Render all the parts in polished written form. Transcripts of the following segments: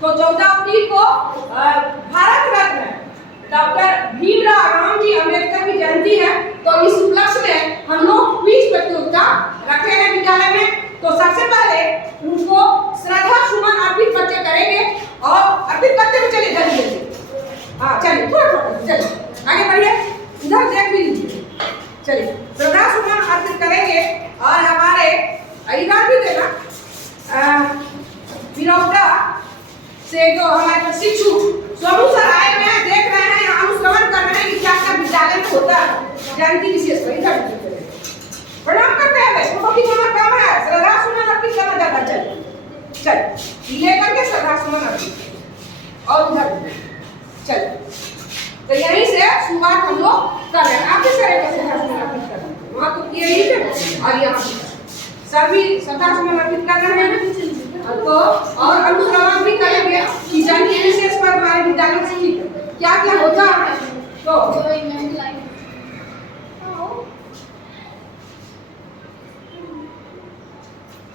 तो 14 अप्रैल को भारत रत्न डॉक्टर भीमराव रामजी अंबेडकर की जयंती है। तो इस उपलक्ष्य में हम लोग क्विज प्रतियोगिता रखे हैं विद्यालय में। तो सबसे पहले उनको श्रद्धा सुमन अर्पित बच्चे करेंगे और अर्पित करते हुए चलिए जल्दी जल्दी। हाँ चलिए थोड़ा थोड़ा चलिए आगे बढ़िए, इधर देख भी लीजिए। चलिए श्रद्धा सुमन अर्पित करेंगे और हमारे इधर भी देना विनोदा से जो हमारे प्रशिक्षु सोनू सर आए हुए हैं, देख रहे हैं, अनुश्रवण कर रहे हैं कि क्या क्या विद्यालय में होता है जयंती विशेष पर। इधर प्रणाम करते हैं, फोटो खींचना काम है, श्रद्धा सुमन अर्पित करना ज्यादा। चल लेकर के श्रद्धा सुमन अर्पित और इधर चल। तो यहीं से शुरुआत हम लोग कर रहे हैं। आप किस तरह का श्रद्धा सुमन अर्पित कर रहे हैं? वहाँ तो ये लीजिए और यहाँ सभी श्रद्धा सुमन अर्पित कर रहे हैं। तो और अनुश्रवण भी करेंगे कि जयंती विशेष पर हमारे विद्यालय में क्या क्या होता है।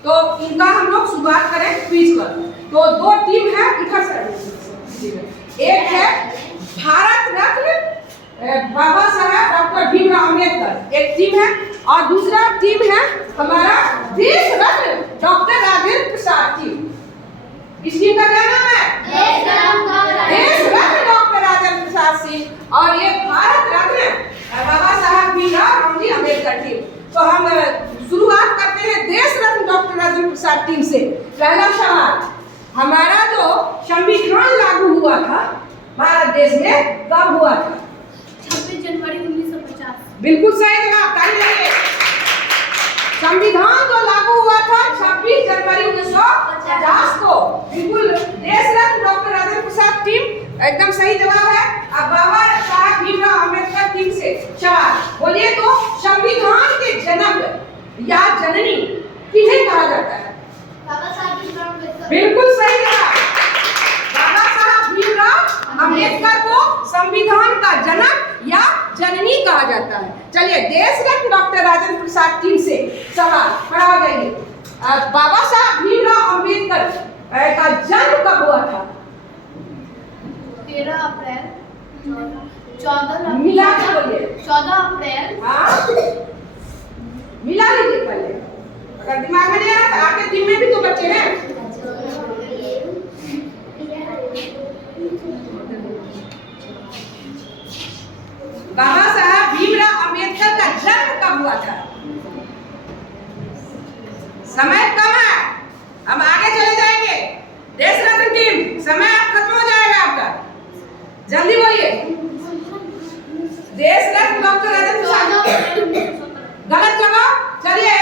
तो इनका हम लोग शुरुआत करें क्विज पर। तो दो टीम है इधर से, एक है भारत रत्न बाबा साहब डॉक्टर भीमराव अंबेडकर एक टीम है, और दूसरा टीम है हमारा देश रत्न डॉक्टर राजेंद्र प्रसाद टीम। इस टीम का क्या नाम है? देश रत्न डॉक्टर राजेंद्र प्रसाद सिंह, और ये भारत रत्न बाबा साहब भीमराव रामजी अंबेडकर टीम। तो हम शुरुआत करते हैं देश रत्न डॉक्टर राजेंद्र प्रसाद टीम से। पहला सवाल, हमारा जो संविधान लागू हुआ था भारत देश में कब हुआ था? 26 जनवरी 1950। बिल्कुल सही जवाब, ताली बजाइए। संविधान जो लागू हुआ था 26 जनवरी 1950 को। बिल्कुल, देश रत्न डॉक्टर राजेंद्र प्रसाद टीम एकदम सही जवाब है। अब बाबा साहब भीमराव अंबेडकर टीम से सवाल, बोलिए तो संविधान के जनक या जननी किन्हें कहा जाता है? बाबा साहब भीमराव अम्बेडकर। बिल्कुल सही जवाब, बाबा साहब भीमराव अंबेडकर को संविधान का जनक या जननी कहा जाता है। चलिए देश रत्न डॉक्टर राजेंद्र प्रसाद टीम से सवाल खड़ा हो जाइए। बाबा साहब भीमराव अंबेडकर का जन्म कब हुआ था? 13 अप्रैल 14 मिला के बोलिए। 14 अप्रैल। हाँ मिला लीजिए पहले, अगर दिमाग में नहीं आ रहा तो आपके टीम में भी तो बच्चे हैं। बाबा साहब भीमराव अंबेडकर का जन्म कब हुआ था? समय कम है, हम आगे चले जाएंगे। देश रत्न टीम, समय अब खत्म हो जाएगा आपका, जल्दी बोलिए। देश रत्न डॉक्टर राजेंद्र प्रसाद गलत जवाब। चलिए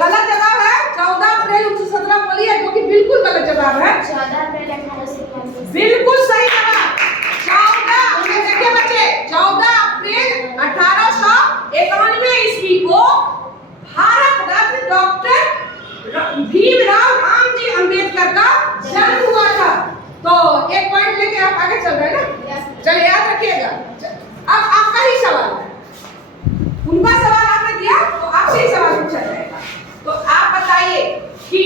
गलत जवाब है 14 अप्रैल 1917 बोलिए, जो कि बिल्कुल गलत जवाब है। 14 अप्रैल 1891। बिल्कुल सही जवाब। 14 देखिए बच्चे, 14 अप्रैल 1891 ईस्वी को भारत रत्न डॉक्टर भीमराव रामजी अंबेडकर का जन्म हुआ था। तो एक पॉइंट लेके आप आगे चल रहे हैं ना? चलिए याद रखिएगा। अब आपका ही सवाल है, उनका सवाल आपने दिया तो आपसे ही सवाल पूछा जाएगा। तो आप बताइए कि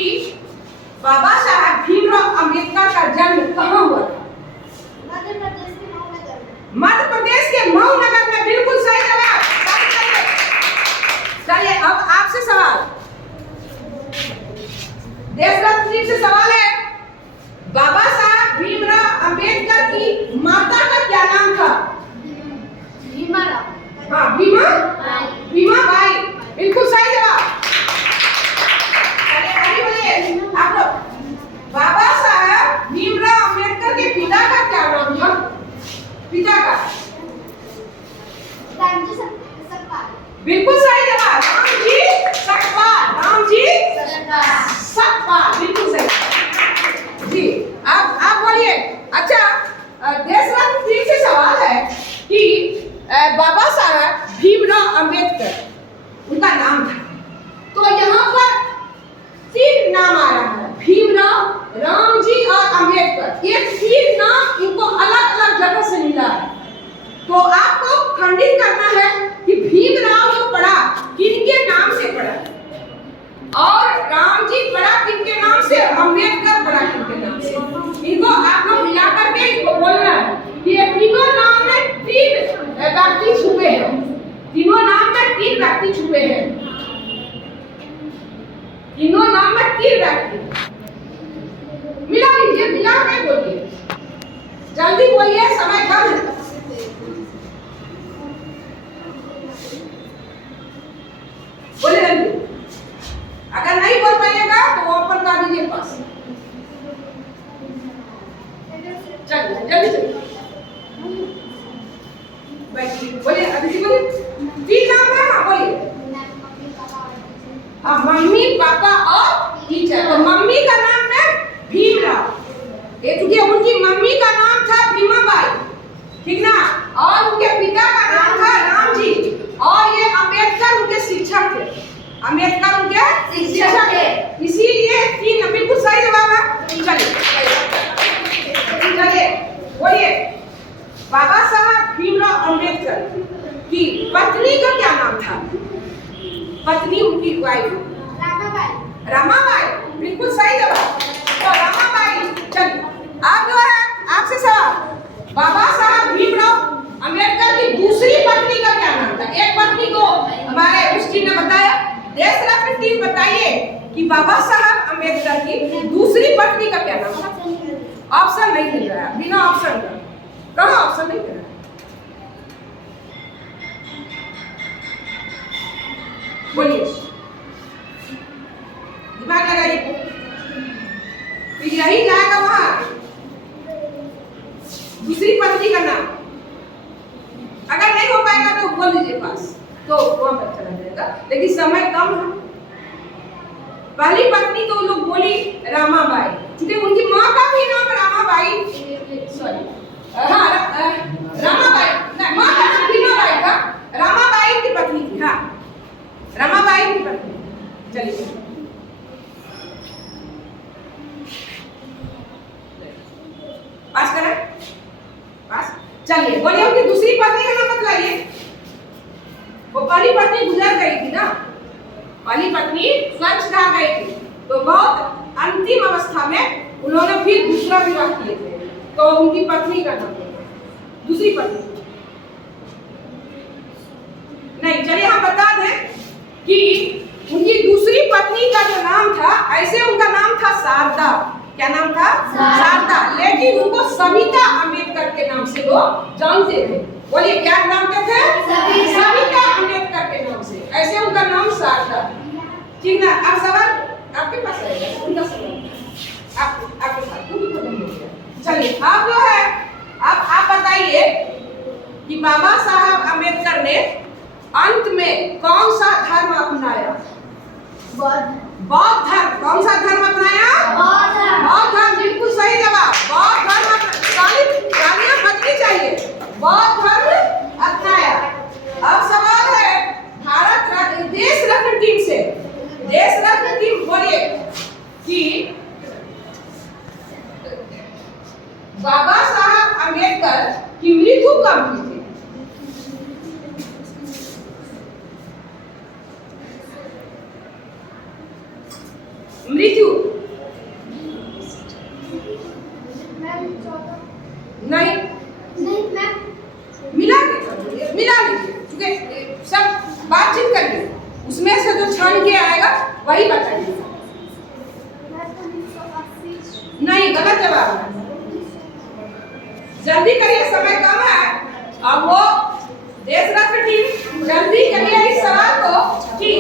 बाबा साहब भीमराव अंबेडकर का जन्म कहाँ हुआ था? मध्य प्रदेश के मऊ नगर में। बिल्कुल सही जवाब। चलिए अब आपसे सवाल, देश रत्न से सवाल है, बाबा साहब भीमराव अंबेडकर की माता का क्या नाम था? भीमाराव। हाँ भीमाबाई। बिल्कुल सही जवाब। चलिए आगे बोलिए आप लोग, बाबा साहब भीमराव अंबेडकर के पिता का क्या नाम था? पिता का? रामजी सकपाल। बिल्कुल सही जवाब, रामजी सकपाल। रामजी सकपाल, बिल्कुल सही जी। आप बोलिए। अच्छा, देश रत्न टीम से सवाल है कि बाबा साहब भीमराव अंबेडकर उनका नाम था, तो यहाँ पर 3 नाम आ रहा है, भीमराव, रामजी और अंबेडकर। ये 3 नाम इनको अलग अलग जगह से मिला है। तो आपको खंडित करना है कि भीमराव जो पढ़ा किनके नाम से पढ़ा, और रामजी पढ़ा किनके नाम से, अंबेडकर पढ़ा किनके नाम से। इनको लीजिए, मिला के बोलिए, जल्दी बोलिए, समय कम है। बोले जल्दी, अगर नहीं बोल पाइएगा तो ओपन कर दीजिए पास। चलिए जल्दी चलिए, बैठिए, बोलिए अदिति बोलिए, तीन नाम है, हाँ बोलिए। अब मम्मी पापा और टीचर, तो मम्मी का नाम है भीमराव, ये क्योंकि उनकी मम्मी का नाम था भीमाबाई, ठीक ना, और उनके पिता का नाम था राम जी, और ये अम्बेडकर उनके शिक्षक थे, अम्बेडकर उनके शिक्षक थे, इसीलिए तीन बिल्कुल सही जवाब है। चलिए चलिए बोलिए, बाबा साहब भीमराव अम्बेडकर की पत्नी का क्या नाम था? पत्नी उनकी वाइफ रमाबाई, बिल्कुल सही जवाब, तो रमाबाई। चलिए आप जो है आपसे सवाल, बाबा साहब भीमराव अम्बेडकर की दूसरी पत्नी का क्या नाम था? एक पत्नी को हमारे उस टीम ने बताया, देश रत्न टीम बताइए कि बाबा साहब अम्बेडकर की दूसरी पत्नी का क्या नाम था? ऑप्शन नहीं मिल रहा है, बिना ऑप्शन का कहाँ ऑप्शन नहीं मिल रहा है? बोलिए, दिमाग लगाइए, फिर यही जाएगा वहां दूसरी पत्नी का नाम। अगर नहीं हो पाएगा तो बोल दीजिए पास, तो वहां पर चला जाएगा, लेकिन समय कम है। पहली पत्नी तो लोग बोली रामाबाई, क्योंकि उनकी माँ का भी नाम रामाबाई, सॉरी हाँ रामाबाई, नहीं माँ का नाम भीमाबाई था, रामाबाई की पत्नी थी, हाँ रमाबाई की पत्नी। चलिए पास करें, पास। चलिए बोलिए, उनकी दूसरी पत्नी का नाम बतलाइए। वो पहली पत्नी गुजर गई थी ना, पहली पत्नी स्वर्ग जा गई थी, तो बहुत अंतिम अवस्था में उन्होंने फिर दूसरा विवाह किए थे, तो उनकी पत्नी का नाम दूसरी पत्नी नहीं। चलिए हम बता दें कि उनकी दूसरी पत्नी का जो नाम था, ऐसे उनका नाम था शारदा, क्या नाम था? शारदा, लेकिन उनको सविता अम्बेडकर के नाम से वो जानते थे। बोलिए क्या नाम क्या थे? सविता अम्बेडकर के नाम से, ऐसे उनका नाम शारदा, ठीक ना। अब सवाल आपके पास आएगा, उनका सवाल आपके पास खत्म हो गया। चलिए आप जो है, अब आप बताइए कि बाबा साहब अम्बेडकर ने अंत में कौन सा धर्म अपनाया? बौद्ध धर्म। कौन सा धर्म अपनाया? बौद्ध धर्म, बिल्कुल सही जवाब, बौद्ध धर्म। तालियां बजनी चाहिए, बौद्ध धर्म अपनाया। अब सवाल है भारत रत्न देश रत्न टीम से, देश रत्न टीम बोलिए कि बाबा साहब अम्बेडकर की मृत्यु कब हुई थी? मृत्यु नहीं, मिला लीजिए, क्योंकि सब बातचीत करिए, उसमें से जो छान के आएगा वही बताइए। नहीं, गलत जवाब है, जल्दी करिए, समय कम है। अब वो देश रत्न टीम जल्दी करिए इस सवाल को कि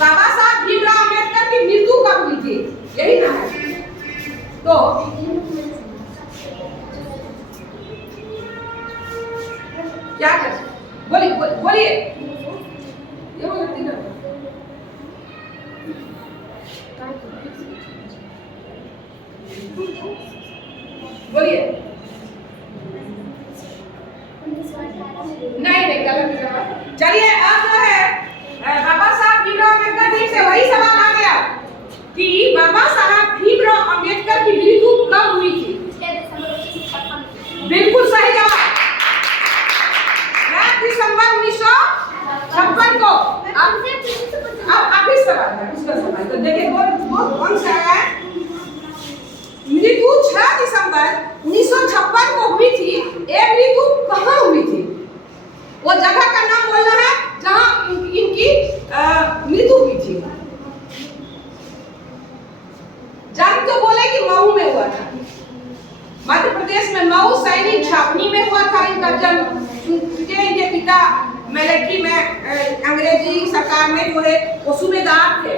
बाबा साहब भीमराव अम्बेडकर की मृत्यु कब हुई थी, यही ना है। तो क्या कर, बोलिए बोलिए, ये बोलती ना, बोलिए। नहीं गलत जवाब। चलिए अब जो है बाबा साहब भीमराव अम्बेडकर टीम से वही सवाल आ गया कि बाबा साहब भीमराव अम्बेडकर की मृत्यु कब हुई थी? बिल्कुल सही जवाब, 9 दिसंबर 1956 को। अब इस सवाल है, उसका सवाल तो देखिए कौन सा है? मृत्यु 6 दिसंबर 1956 को हुई थी। ये मृत्यु कहाँ हुई थी? वो जगह का नाम बोलना है जहाँ इनकी मृत्यु हुई थी। जन्म तो बोले कि मऊ में में हुआ था। मध्य प्रदेश में मऊ सैनिक छावनी में हुआ था इनका जन्म। इनके पिता मिलिट्री में अंग्रेजी सरकार में जो है वो सूबेदार थे।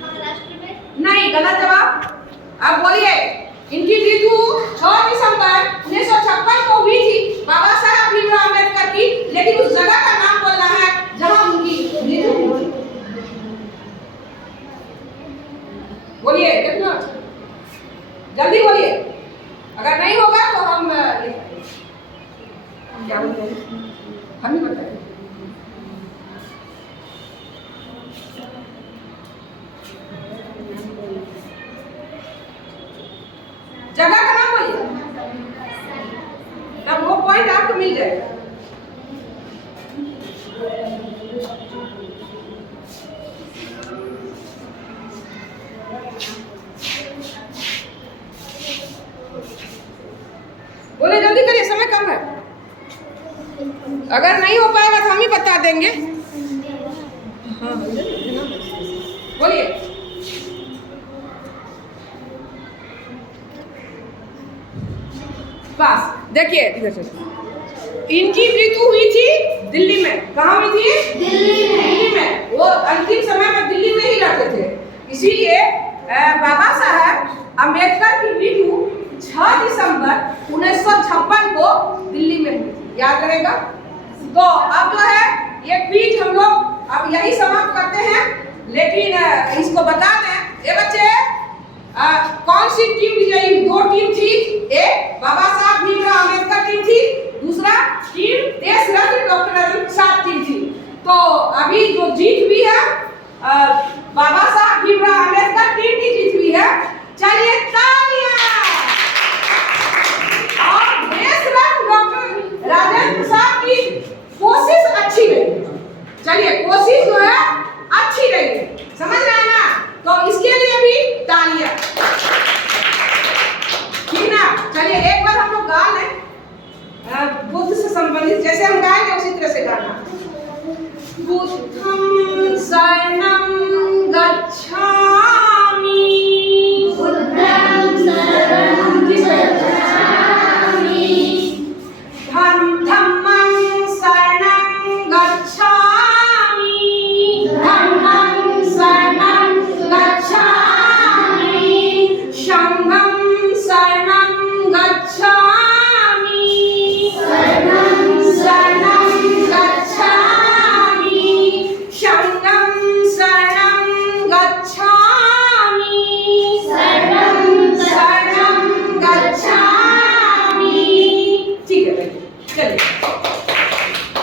महाराष्ट्र में? नहीं, गलत जवाब। अब बोलिए, इनकी मृत्यु 6 दिसंबर 1956 को हुई थी बाबा साहब भीमराव अम्बेडकर की, लेकिन उस जगह का नाम बोलना है जहां उनकी मृत्यु हुई थी। बोलिए कितना, जल्दी बोलिए, अगर नहीं होगा तो हम क्या बोलते हैं, हम ही बताएंगे। जगह का नाम बोलिए, तब वो पॉइंट आपको मिल जाएगा। बोले जल्दी करिए, समय कम है। अगर नहीं हो पाएगा तो हम ही बता देंगे। हाँ बोलिए। बस देखिए, इधर से इनकी मृत्यु हुई थी दिल्ली में। कहाँ हुई थी? दिल्ली में। वो अंतिम समय में दिल्ली में ही रहते थे, इसीलिए बाबा साहब अम्बेडकर की मृत्यु 6 दिसंबर 1956 को दिल्ली में हुई थी। याद रहेगा। तो अब जो है ये क्विज हम लोग अब यही समाप्त करते हैं, लेकिन इसको बता दें ये बच्चे, कौन सी टीम विजयी? 2 टीम थी। एक बाबा साहब भीमराव अम्बेडकर टीम थी, दूसरा टीम देश रत्न डॉक्टर राजेंद्र प्रसाद टीम थी। तो अभी जो जीत हुई है बाबा साहब भीमराव अम्बेडकर टीम की जीत हुई है। चलिए तालियां। और देश रत्न डॉक्टर राजेंद्र प्रसाद की कोशिश अच्छी रही। चलिए, कोशिश जो है अच्छी रही, समझ रहे हैं ना? तो इसके लिए भी तालियां, ठीक ना? चलिए एक बार हम लोग गा लें बुद्ध से संबंधित, जैसे हम गाएंगे उसी तरह से गाना। बुद्धं शरणं